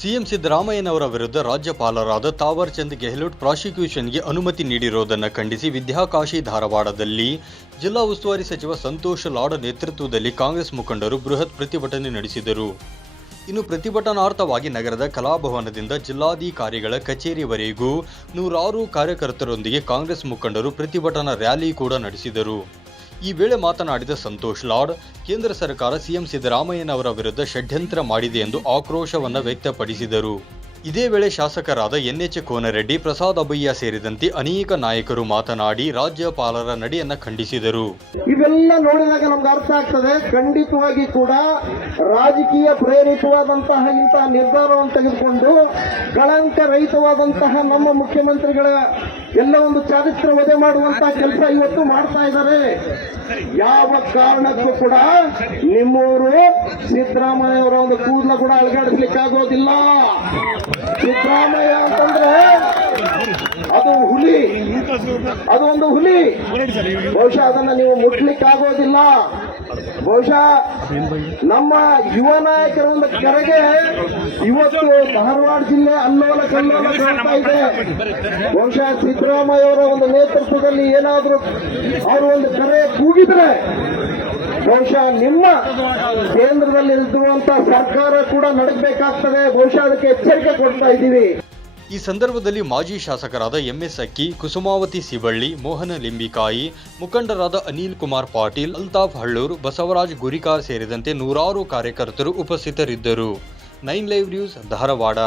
CM ಸಿದ್ದರಾಮಯ್ಯನವರ ವಿರುದ್ಧ ರಾಜ್ಯಪಾಲರಾದ ತಾವರ್ ಚಂದ್ ಗೆಹ್ಲೋಟ್ ಪ್ರಾಸಿಕ್ಯೂಷನ್ಗೆ ಅನುಮತಿ ನೀಡಿರುವುದನ್ನು ಖಂಡಿಸಿ ವಿದ್ಯಾಕಾಶಿ ಧಾರವಾಡದಲ್ಲಿ ಜಿಲ್ಲಾ ಉಸ್ತುವಾರಿ ಸಚಿವ ಸಂತೋಷ್ ಲಾಡ್ ನೇತೃತ್ವದಲ್ಲಿ ಕಾಂಗ್ರೆಸ್ ಮುಖಂಡರು ಬೃಹತ್ ಪ್ರತಿಭಟನೆ ನಡೆಸಿದರು. ಇನ್ನು ಪ್ರತಿಭಟನಾರ್ಥವಾಗಿ ನಗರದ ಕಲಾಭವನದಿಂದ ಜಿಲ್ಲಾಧಿಕಾರಿಗಳ ಕಚೇರಿವರೆಗೂ ನೂರಾರು ಕಾರ್ಯಕರ್ತರೊಂದಿಗೆ ಕಾಂಗ್ರೆಸ್ ಮುಖಂಡರು ಪ್ರತಿಭಟನಾ ರ್ಯಾಲಿ ಕೂಡ ನಡೆಸಿದರು. ಈ ವೇಳೆ ಮಾತನಾಡಿದ ಸಂತೋಷ್ ಲಾಡ್, ಕೇಂದ್ರ ಸರ್ಕಾರ ಸಿಎಂ ಸಿದ್ದರಾಮಯ್ಯನವರ ವಿರುದ್ಧ ಷಡ್ಯಂತ್ರ ಮಾಡಿದೆ ಎಂದು ಆಕ್ರೋಶವನ್ನು ವ್ಯಕ್ತಪಡಿಸಿದರು. ಇದೇ ವೇಳೆ ಶಾಸಕರಾದ ಎನ್ಎಚ್ ಕೋನರೆಡ್ಡಿ, ಪ್ರಸಾದ್ ಅಬಯ್ಯ ಸೇರಿದಂತೆ ಅನೇಕ ನಾಯಕರು ಮಾತನಾಡಿ ರಾಜ್ಯಪಾಲರ ನಡೆಯನ್ನ ಖಂಡಿಸಿದರು. ಇವೆಲ್ಲ ನೋಡಿದಾಗ ನಮ್ಗೆ ಅರ್ಥ ಆಗ್ತದೆ. ಖಂಡಿತವಾಗಿ ಕೂಡ ರಾಜಕೀಯ ಪ್ರೇರಿತವಾದಂತಹ ಇಂತಹ ನಿರ್ಧಾರವನ್ನು ತೆಗೆದುಕೊಂಡು ಕಳಂಕ ರಹಿತವಾದಂತಹ ನಮ್ಮ ಮುಖ್ಯಮಂತ್ರಿಗಳ ಎಲ್ಲ ಒಂದು ಚಾರಿತ್ರ ವಧೆ ಮಾಡುವಂತಹ ಕೆಲಸ ಇವತ್ತು ಮಾಡ್ತಾ ಇದ್ದಾರೆ. ಯಾವ ಕಾರಣಕ್ಕೂ ಕೂಡ ನಿಮ್ಮೂರು ಸಿದ್ದರಾಮಯ್ಯ ಅವರ ಒಂದು ಕೂದಲ ಕೂಡ ಅಳಗಾಡಿಸ್ಲಿಕ್ಕಾಗೋದಿಲ್ಲ ಸಿದ್ದರಾಮಯ್ಯ ಅಂತಂದ್ರೆ ಅದು ಹುಲಿ. ಅದು ಒಂದು ಹುಲಿ. ಬಹುಶಃ ಅದನ್ನ ನೀವು ಮುಟ್ಲಿಕ್ಕಾಗೋದಿಲ್ಲ. ಬಹುಶಃ ನಮ್ಮ ಯುವ ನಾಯಕರ ಒಂದು ಕರೆಗೆ ಇವತ್ತು ಧಾರವಾಡ ಜಿಲ್ಲೆ ಅಲ್ಲೋಲ ಕಲ್ಲೋಲ ಕಾಣ್ತಾ ಇದೆ. ಬಹುಶಃ ಸಿದ್ದರಾಮಯ್ಯ ಅವರ ಒಂದು ನೇತೃತ್ವದಲ್ಲಿ ಏನಾದರೂ ಅವರು ಒಂದು ಕರೆ ಕೂಗಿದ್ರೆ ಬಹುಶಃ ನಿಮ್ಮ ಕೇಂದ್ರದಲ್ಲಿ ಇರುವಂತ ಸರ್ಕಾರ ಕೂಡ ನಡೆಸಬೇಕಾಗ್ತದೆ ಬಹುಶಃ ಅದಕ್ಕೆ ಎಚ್ಚರಿಕೆ ಕೊಡ್ತಾ ಇದ್ದೀವಿ. ಈ ಸಂದರ್ಭದಲ್ಲಿ ಮಾಜಿ ಶಾಸಕರಾದ ಎಂಎಸ್ ಅಕ್ಕಿ, ಕುಸುಮಾವತಿ ಸಿಬಳ್ಳಿ, ಮೋಹನ ಲಿಂಬಿಕಾಯಿ, ಮುಖಂಡರಾದ ಅನಿಲ್ ಕುಮಾರ್ ಪಾಟೀಲ್, ಅಲ್ತಾಫ್ ಹಳ್ಳೂರ್, ಬಸವರಾಜ್ ಗುರಿಕಾರ್ ಸೇರಿದಂತೆ ನೂರಾರು ಕಾರ್ಯಕರ್ತರು ಉಪಸ್ಥಿತರಿದ್ದರು. Nine live news, Dharwad.